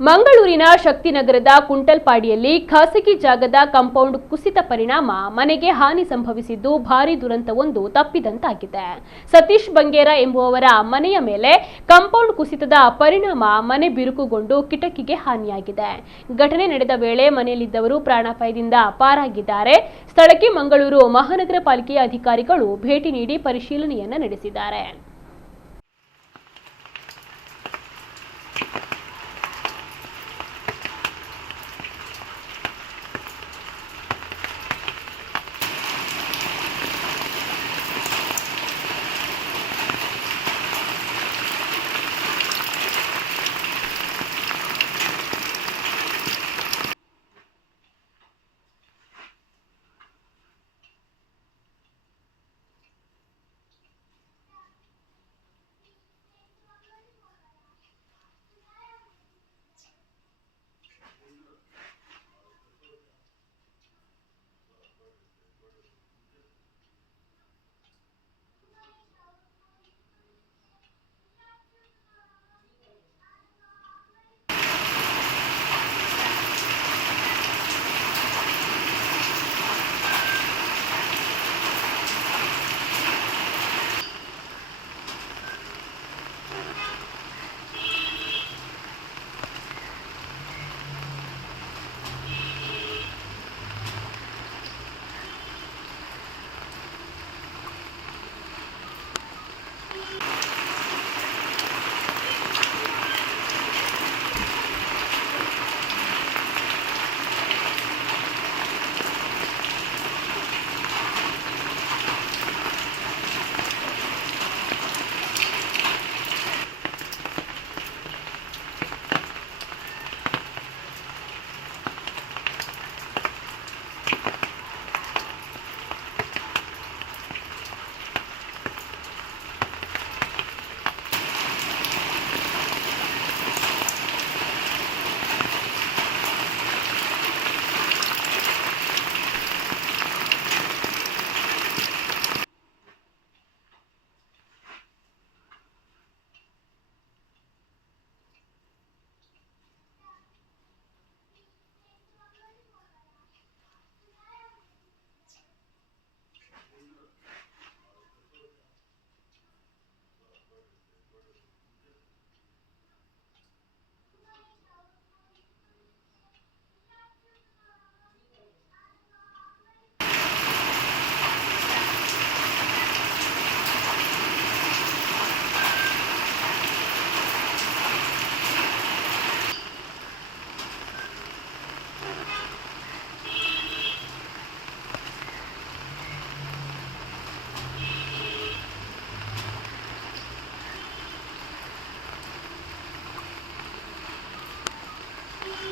ಮಂಗಳೂರಿನ ಶಕ್ತಿನಗರದ ಕುಂಟಲ್ಪಾಡಿಯಲ್ಲಿ ಖಾಸಗಿ ಜಾಗದ ಕಾಂಪೌಂಡ್ ಕುಸಿತ ಪರಿಣಾಮ ಮನೆಗೆ ಹಾನಿ ಸಂಭವಿಸಿದ್ದು ಭಾರೀ ದುರಂತವೊಂದು ತಪ್ಪಿದಂತಾಗಿದೆ. ಸತೀಶ್ ಬಂಗೇರ ಎಂಬುವವರ ಮನೆಯ ಮೇಲೆ ಕಾಂಪೌಂಡ್ ಕುಸಿತದ ಪರಿಣಾಮ ಮನೆ ಬಿರುಕುಗೊಂಡು ಕಿಟಕಿಗೆ ಹಾನಿಯಾಗಿದೆ. ಘಟನೆ ನಡೆದ ವೇಳೆ ಮನೆಯಲ್ಲಿದ್ದವರು ಪ್ರಾಣಾಪಾಯದಿಂದ ಪಾರಾಗಿದ್ದಾರೆ. ಸ್ಥಳಕ್ಕೆ ಮಂಗಳೂರು ಮಹಾನಗರ ಪಾಲಿಕೆಯ ಅಧಿಕಾರಿಗಳು ಭೇಟಿ ನೀಡಿ ಪರಿಶೀಲನೆಯನ್ನ ನಡೆಸಿದ್ದಾರೆ.